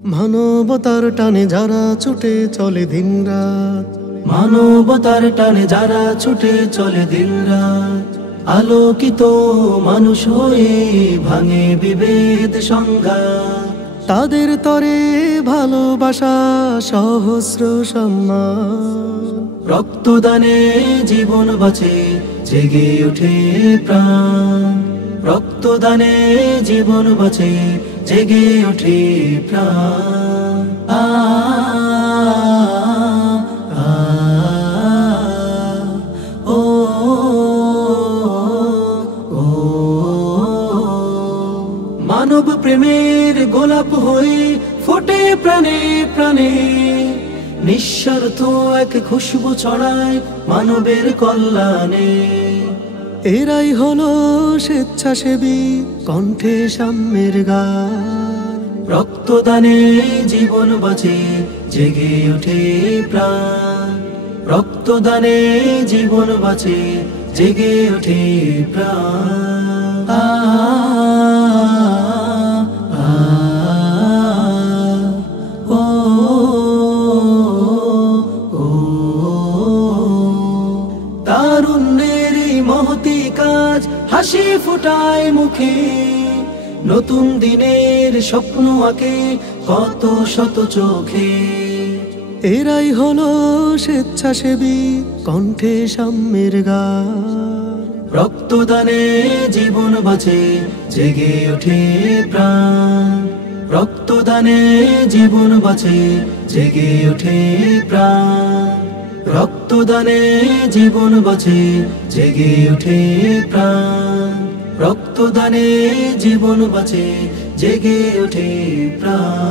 মানবতার টানে যারা ছুটে চলে দিনরাত, মানবতার টানে যারা ছুটে চলে দিনরাত, আলোকিত মানুষ হয়ে ভাঙে বিভেদ সংঘাত। তাদের তরে ভালোবাসা সহস্র সম্মান, রক্তদানে জীবন বাঁচে জেগে ওঠে প্রাণ, রক্তদানে জীবন বাঁচে জেগে ওঠে প্রাণ। ও মানব প্রেমের গোলাপ হয়ে ফোটে প্রাণে প্রাণে, নিঃস্বার্থ এক খুশবু ছড়ায় মানবের কল্যাণে। এরাই হলো স্বেচ্ছাসেবী কণ্ঠে সাম্যের গান, রক্তদানে জীবন বাঁচে জেগে ওঠে প্রাণ, রক্তদানে জীবন বাঁচে জেগে ওঠে প্রাণ। তারুণ্যের এই মহতি কাজ হাসি ফোটায় মুখে, নতুন দিনের স্বপ্ন আঁকে কত শত চোখে। এরাই হলো স্বেচ্ছাসেবী কণ্ঠে সাম্যের গান, রক্তদানে জীবন বাঁচে জেগে ওঠে প্রাণ, রক্তদানে জীবন বাঁচে জেগে ওঠে প্রাণ, রক্তদানে জীবন বাঁচে জেগে ওঠে প্রাণ, রক্তদানে জীবন বাঁচে জেগে ওঠে প্রাণ।